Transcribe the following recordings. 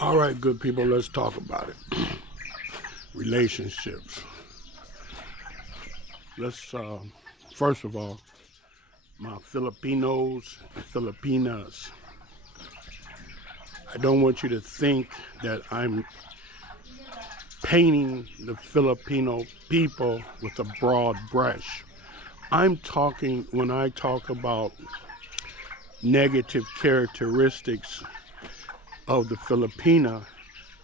All right, good people, let's talk about it. Relationships. Let's, first of all, my Filipinos and Filipinas. I don't want you to think that I'm painting the Filipino people with a broad brush. I'm talking, when I talk about negative characteristics of the Filipina,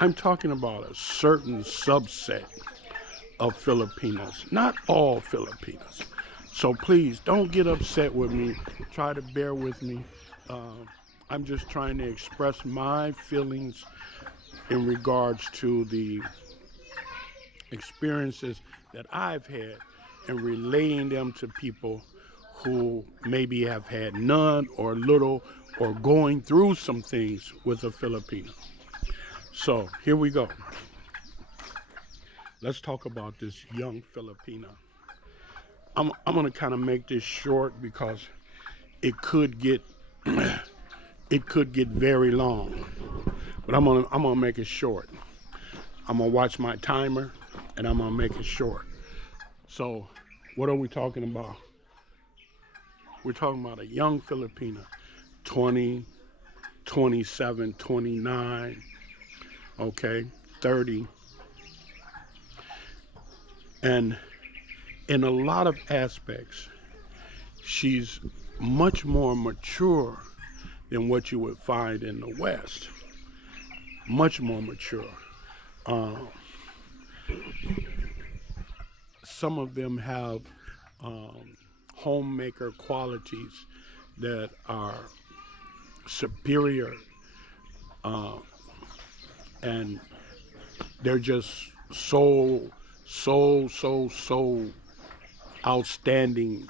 I'm talking about a certain subset of Filipinas, not all Filipinas. So please don't get upset with me. Try to bear with me. I'm just trying to express my feelings in regards to the experiences that I've had and relaying them to people who maybe have had none or little or going through some things with a Filipino. So here we go. Let's talk about this young Filipina. I'm gonna kind of make this short because it could get it could get very long, but I'm gonna make it short. I'm gonna watch my timer and I'm gonna make it short. So, what are we talking about? We're talking about a young Filipina, 20, 27, 29, okay, 30. And in a lot of aspects, she's much more mature than what you would find in the West. Much more mature. Some of them have homemaker qualities that are superior, and they're just so outstanding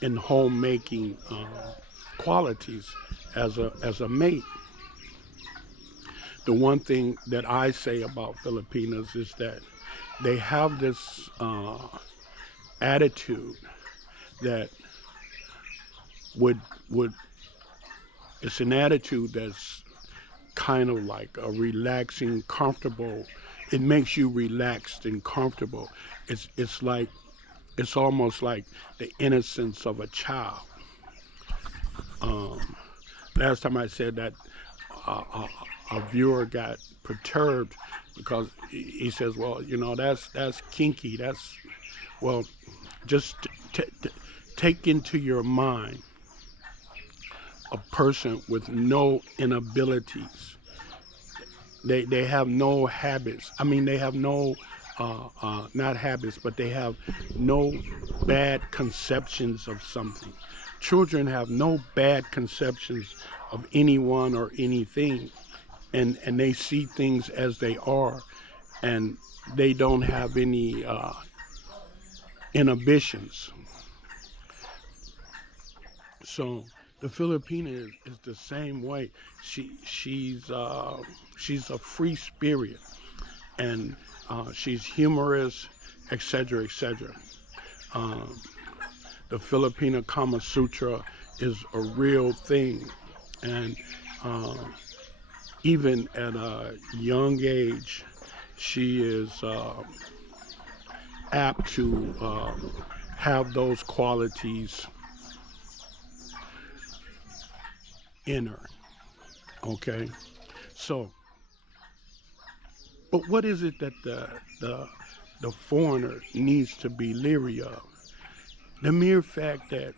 in homemaking qualities as a mate. The one thing that I say about Filipinas is that they have this attitude that would it's an attitude that's kind of like a relaxing, comfortable. It makes you relaxed and comfortable. It's almost like the innocence of a child. Last time I said that, a viewer got perturbed because he says, "Well, that's kinky. That's well, just take into your mind a person with no inabilities. They have no habits. I mean, they have no not habits, but they have no bad conceptions of something. Children have no bad conceptions of anyone or anything, and they see things as they are, and they don't have any inhibitions. So the Filipina is the same way. She's a free spirit, and she's humorous, etc., etc. The Filipina Kama Sutra is a real thing, and even at a young age, she is apt to have those qualities in her. Okay, so, but what is it that the foreigner needs to be leery of? The mere fact that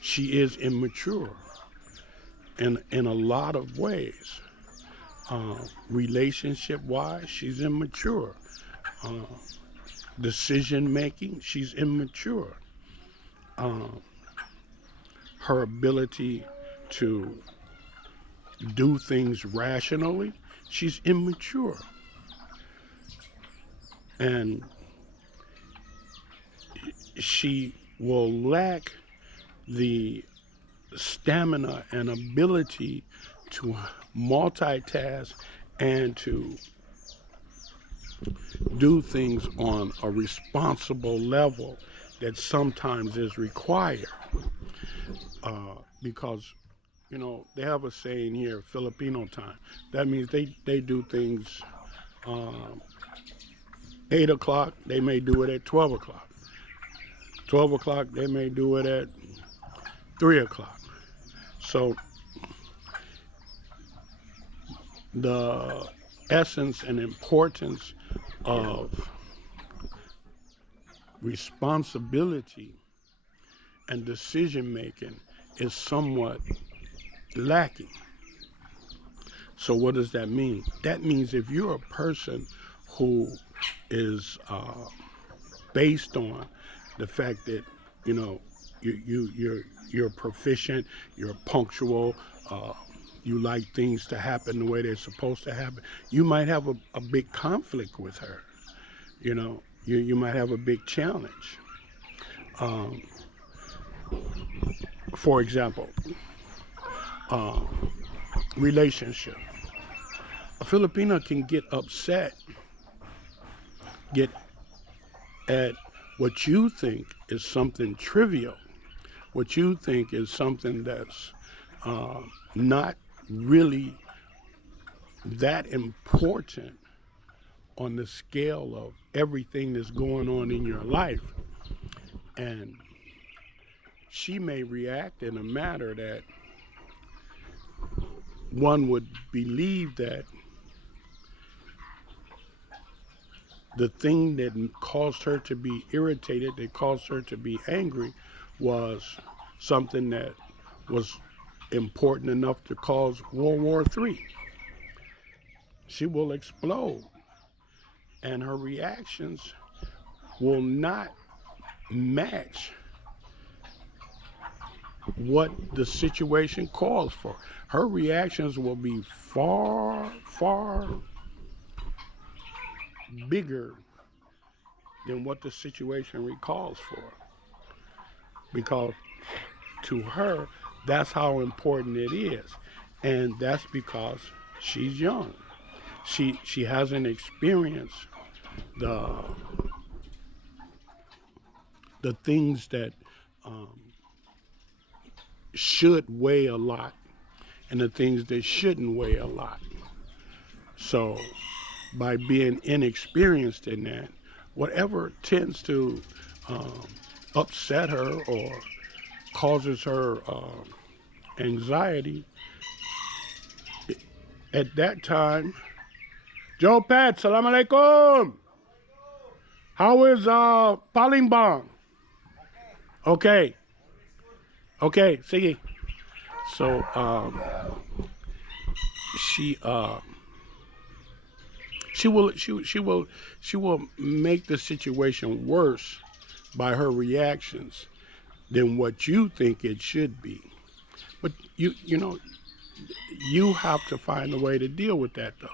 she is immature in a lot of ways. Relationship wise, she's immature. Decision making, she's immature. Her ability to do things rationally, she's immature. And she will lack the stamina and ability to multitask and to do things on a responsible level that sometimes is required, because they have a saying here, Filipino time. That means they do things 8 o'clock, they may do it at 12 o'clock. 12 o'clock, they may do it at 3 o'clock. So the essence and importance of responsibility and decision making is somewhat lacking. So what does that mean? That means if you're a person who is based on the fact that you're proficient, you're punctual, you like things to happen the way they're supposed to happen, you might have a big conflict with her. You might have a big challenge. For example, relationship. A Filipino can get upset, get at what you think is something trivial, what you think is something that's not really that important on the scale of everything that's going on in your life. And she may react in a manner that one would believe that the thing that caused her to be irritated, that caused her to be angry, was something that was important enough to cause World War III. She will explode, and her reactions will not match what the situation calls for. Her reactions will be far, far bigger than what the situation recalls for. Because to her, that's how important it is. And that's because she's young. She hasn't experienced the things that should weigh a lot and the things that shouldn't weigh a lot. So by being inexperienced in that, whatever tends to upset her or causes her anxiety, at that time, Joe Pat, salam alaikum. How is Palembang? Okay. Okay, sige. So she will make the situation worse by her reactions than what you think it should be. But you have to find a way to deal with that, though.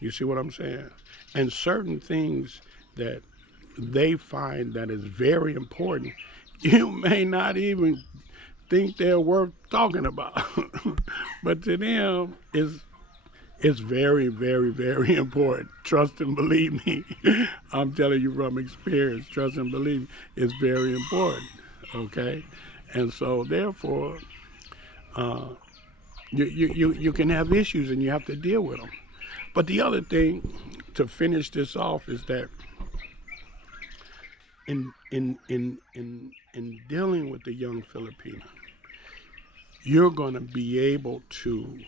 You see what I'm saying? And certain things that they find that is very important, you may not even think they're worth talking about. But to them, it's very, very, very important. Trust and believe me. I'm telling you from experience. Trust and believe me, it's very important. Okay? And so therefore, you can have issues and you have to deal with them. But the other thing to finish this off is that in dealing with the young Filipina, you're going to be able to,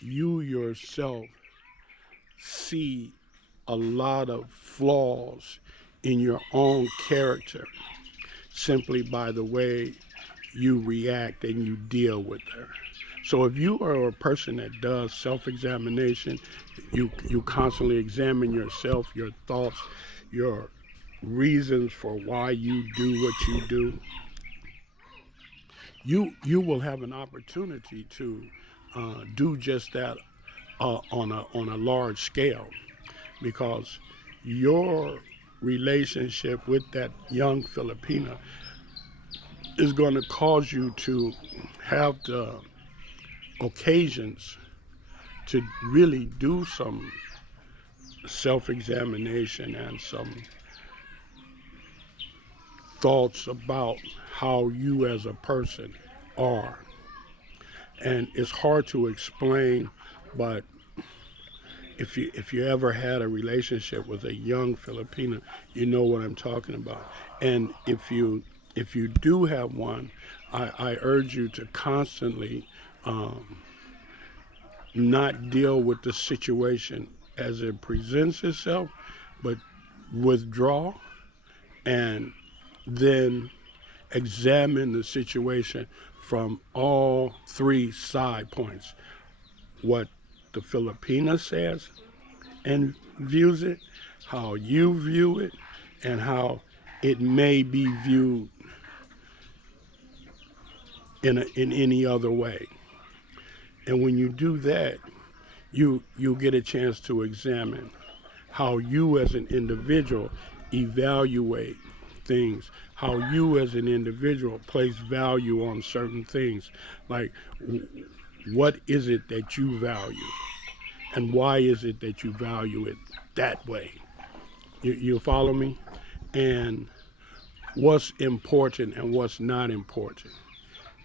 you yourself, see a lot of flaws in your own character simply by the way you react and you deal with her. So if you are a person that does self-examination, you constantly examine yourself, your thoughts, your reasons for why you do what you do, you will have an opportunity to do just that on a large scale, because your relationship with that young Filipina is going to cause you to have the occasions to really do some self-examination and some thoughts about how you as a person are. and it's hard to explain, but if you ever had a relationship with a young Filipina, you know what I'm talking about. And if you do have one, I urge you to constantly um, not deal with the situation as it presents itself, but withdraw and then examine the situation from all three side points. What the Filipina says and views it, how you view it, and how it may be viewed in any other way. And when you do that, you'll get a chance to examine how you as an individual evaluate things, how you as an individual place value on certain things. Like, what is it that you value, and why is it that you value it that way? You follow me? And what's important and what's not important.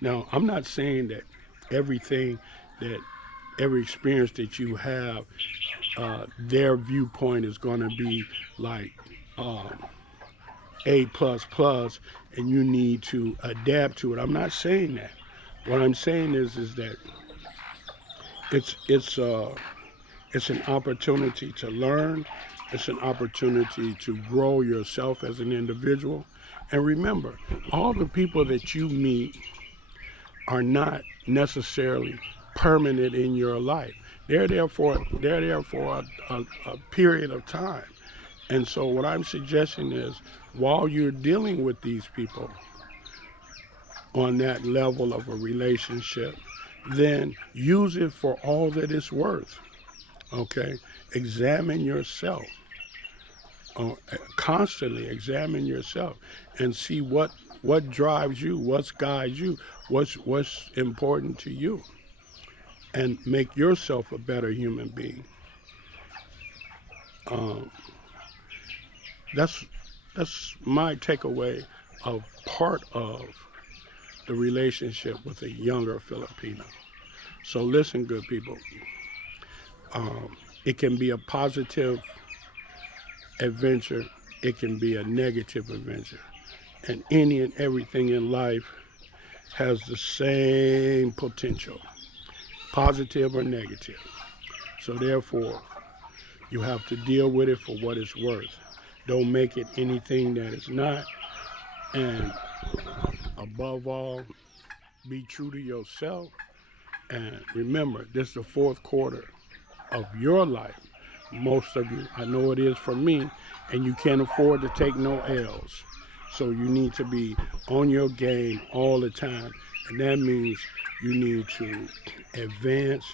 Now, I'm not saying that everything that every experience that you have, their viewpoint is going to be like um, A plus plus, and you need to adapt to it. I'm not saying that. What I'm saying is that it's it's uh, it's an opportunity to learn. It's an opportunity to grow yourself as an individual. And remember, all the people that you meet are not necessarily permanent in your life. They're there for a period of time. And so what I'm suggesting is, while you're dealing with these people on that level of a relationship, then use it for all that it's worth. Okay? Examine yourself. uh, Constantly examine yourself and see what drives you, what guides you, what's important to you, and make yourself a better human being. Um, that's that's my takeaway of part of the relationship with a younger Filipino. So listen, good people. It can be a positive adventure. It can be a negative adventure. And any and everything in life has the same potential, positive or negative. So therefore, you have to deal with it for what it's worth. Don't make it anything that it's not. And above all, be true to yourself. And remember, this is the fourth quarter of your life. Most of you, I know it is for me, and you can't afford to take no L's. So you need to be on your game all the time. And that means you need to advance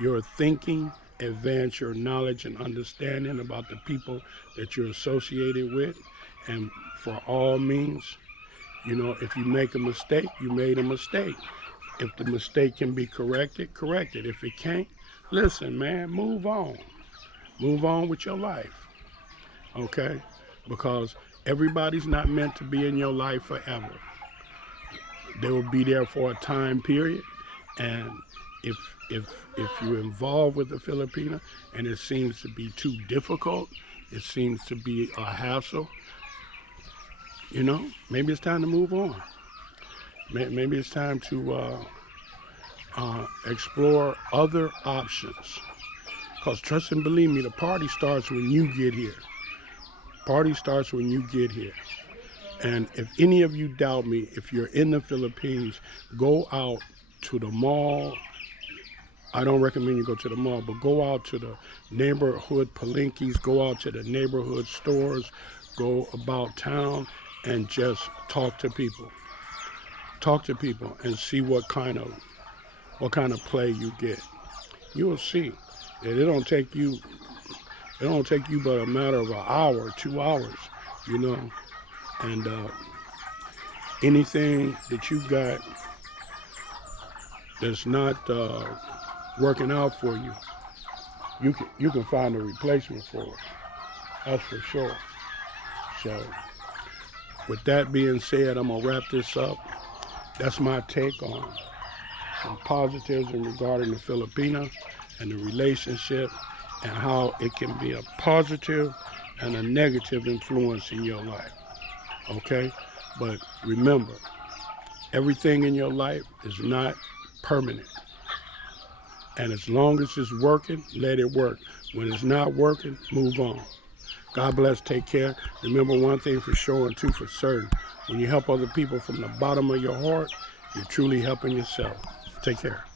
your thinking, advance your knowledge and understanding about the people that you're associated with. And for all means, if you make a mistake, you made a mistake. If the mistake can be corrected, correct it. If it can't, listen, man, move on. Move on with your life, okay? Because everybody's not meant to be in your life forever. They will be there for a time period, and if if if you're involved with a Filipina and it seems to be too difficult, it seems to be a hassle, maybe it's time to move on. Maybe it's time to explore other options. Because trust and believe me, the party starts when you get here. Party starts when you get here. And if any of you doubt me, if you're in the Philippines, go out to the mall. I don't recommend you go to the mall, but go out to the neighborhood palenques, go out to the neighborhood stores, go about town and just talk to people. Talk to people and see what kind of play you get. You will see that it don't take you but a matter of an hour, 2 hours, you know. And anything that you got that's not working out for you, you can find a replacement for it. That's for sure. So, with that being said, I'm gonna wrap this up. That's my take on some positives in regarding the Filipina and the relationship and how it can be a positive and a negative influence in your life. Okay? But remember, everything in your life is not permanent. And as long as it's working, let it work. When it's not working, move on. God bless, take care. Remember one thing for sure and two for certain. When you help other people from the bottom of your heart, you're truly helping yourself. Take care.